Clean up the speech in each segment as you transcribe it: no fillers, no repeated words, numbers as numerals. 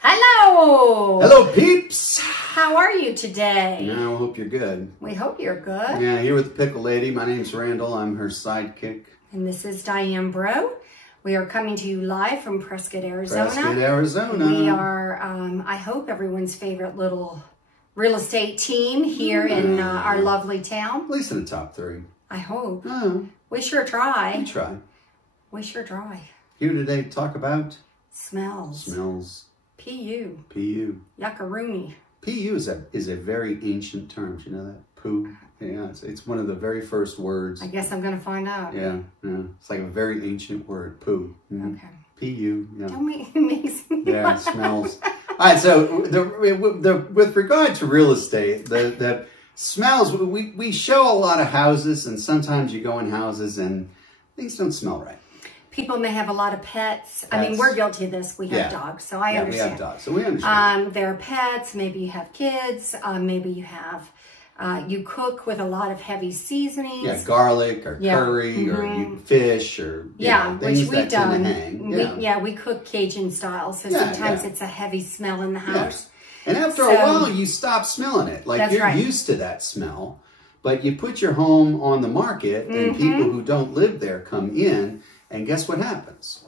Hello! Hello, peeps! How are you today? I hope you're good. We hope you're good. Yeah, here with the Pickle Lady. My name's Randall. I'm her sidekick. And this is Diane Breaux. We are coming to you live from Prescott, Arizona. Prescott, Arizona. We are, I hope, everyone's favorite little real estate team here in our lovely town. At least in the top 3. I hope. Oh, We sure try. we try. We sure try. Here today to talk about Smells. smells. P.U. P.U. Yuckaroony. P.U. is a very ancient term. Do you know that? Poo. Yeah, it's one of the very first words. I guess I'm going to find out. Yeah. It's like a very ancient word. Poo. Okay. P.U. Yeah. Don't make me Yeah, it smells. All right, so with regard to real estate, the smells, we show a lot of houses, and sometimes you go in houses and things don't smell right. People may have a lot of pets. I mean, we're guilty of this. We have dogs, so I understand. We have dogs, so we understand. They're pets. Maybe you have kids. Maybe you have, you cook with a lot of heavy seasonings. Yeah, garlic or curry or you fish or things which we've done. We cook Cajun-style, so sometimes it's a heavy smell in the house. Yeah. And after a while, you stop smelling it. Like you're used to that smell, but you put your home on the market, and people who don't live there come in. And guess what happens?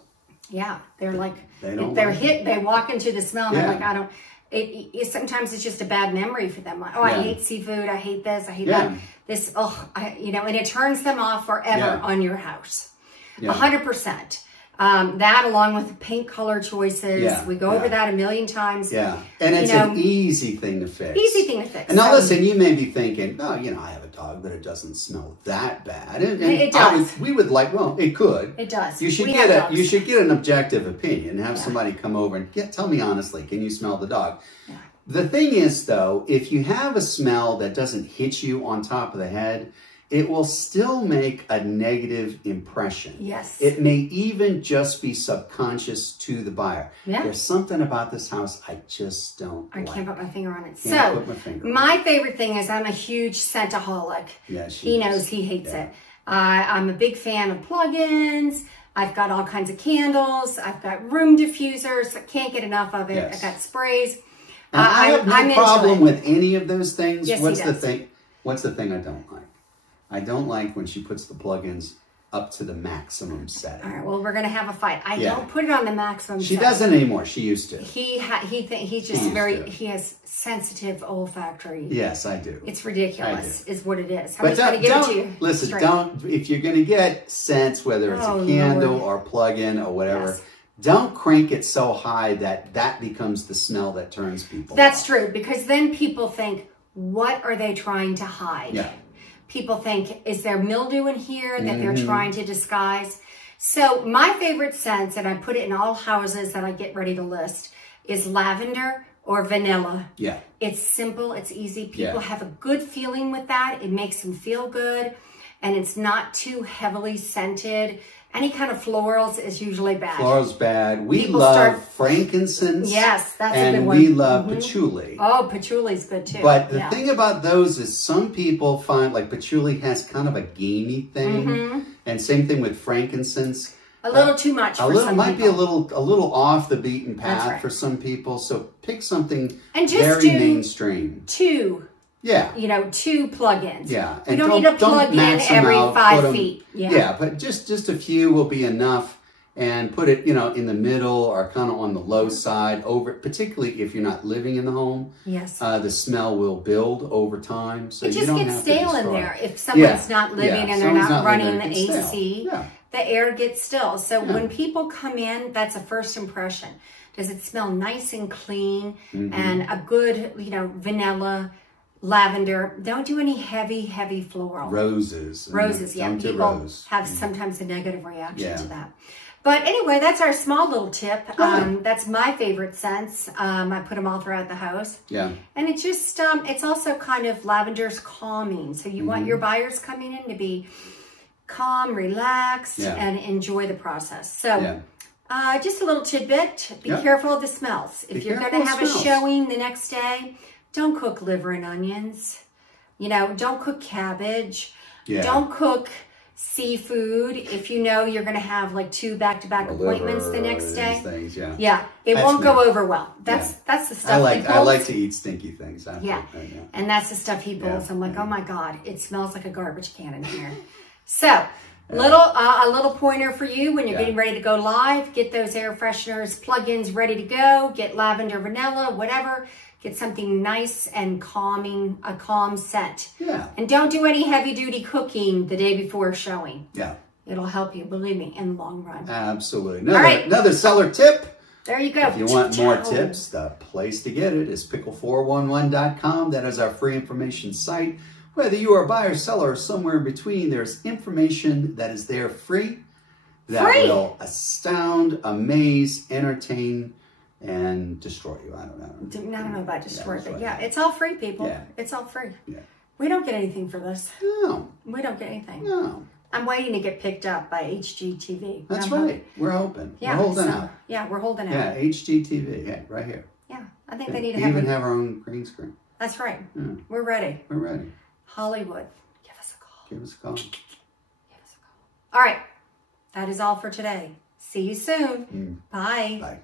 Yeah, they're like, they walk into the smell and they're like, I don't, sometimes it's just a bad memory for them. Like, I hate seafood, I hate this, I hate that. This, and it turns them off forever on your house. 100%. That along with the paint color choices. We go over that a million times. Yeah. And it's an easy thing to fix. Easy thing to fix. And now listen, you may be thinking, oh, I have a dog, but it doesn't smell that bad. And it does. We would like, well, it could. It does. You should get an objective opinion. Have somebody come over and tell me honestly, can you smell the dog? Yeah. The thing is, though, if you have a smell that doesn't hit you on top of the head, it will still make a negative impression. Yes. It may even just be subconscious to the buyer. Yeah. There's something about this house I just don't like. I can't put my finger on it. My favorite thing is I'm a huge scentaholic. Yeah, he knows he hates it. I'm a big fan of plug-ins. I've got all kinds of candles. I've got room diffusers. I can't get enough of it. Yes. I've got sprays. I have no problem with any of those things. Yes, What's the thing I don't like? I don't like when she puts the plugins up to the maximum setting. All right, well, we're going to have a fight. I don't put it on the maximum setting. She doesn't anymore. She used to. He has sensitive olfactory. Yes, I do. It's ridiculous, is what it is. But if you're going to get scents, whether it's a candle or plug-in or whatever, don't crank it so high that becomes the smell that turns people off. True, because then people think, what are they trying to hide? Yeah. People think, is there mildew in here that they're trying to disguise? So my favorite scents, and I put it in all houses that I get ready to list, is lavender or vanilla. Yeah. It's simple. It's easy. People have a good feeling with that. It makes them feel good. And it's not too heavily scented. Any kind of florals is usually bad. Florals bad. We love frankincense. Yes, that's a good one. And we love patchouli. Oh, patchouli's good too. But the thing about those is some people find like patchouli has kind of a gamey thing. And same thing with frankincense. A little too much for some people. Might be a little off the beaten path for some people. So pick something very mainstream. Two 2 plug-ins. Yeah. You don't need a plug-in every 5 feet. Yeah, but just a few will be enough. And put it, in the middle or kind of on the low side, particularly if you're not living in the home. Yes. The smell will build over time. So it just gets stale in there. If someone's not living and they're not running the AC, the air gets stale. So when people come in, that's a first impression. Does it smell nice and clean and a good, vanilla, lavender? Don't do any heavy floral. Roses, people have sometimes a negative reaction to that. But anyway, that's our small little tip. That's my favorite scents. I put them all throughout the house. Yeah. And it's just, it's also kind of lavender's calming. So you want your buyers coming in to be calm, relaxed, and enjoy the process. So just a little tidbit. Be careful of the smells. If you're going to have a showing the next day, don't cook liver and onions. Don't cook cabbage. Don't cook seafood. If you know you're going to have like 2 back-to-back appointments the next day. Things, yeah. Yeah, it won't go over well. That's the stuff he pulls. I like to eat stinky things. Yeah, and that's the stuff he pulls. Yeah. I'm like, oh my God, it smells like a garbage can in here. So, a little pointer for you when you're getting ready to go live. Get those air fresheners, plugins ready to go. Get lavender, vanilla, whatever. Get something nice and calming, a calm scent. Yeah. And don't do any heavy-duty cooking the day before showing. Yeah. It'll help you, believe me, in the long run. Absolutely. Another seller tip. There you go. If you want more tips, the place to get it is pickle411.com. That is our free information site. Whether you are a buyer, seller, or somewhere in between, there's information that is there free that will astound, amaze, entertain, and destroy you. I don't know about destroy, but yeah, it's all free, people. Yeah. It's all free. Yeah. We don't get anything for this. No. We don't get anything. No. I'm waiting to get picked up by HGTV. That's right. We're hoping. Yeah, we're holding out. Yeah, we're holding out. Yeah, HGTV. Yeah, right here. Yeah, I think they need to have... We even have our own green screen. That's right. Yeah. We're ready. We're ready. Hollywood, give us a call. Give us a call. Give us a call. All right. That is all for today. See you soon. Mm. Bye. Bye.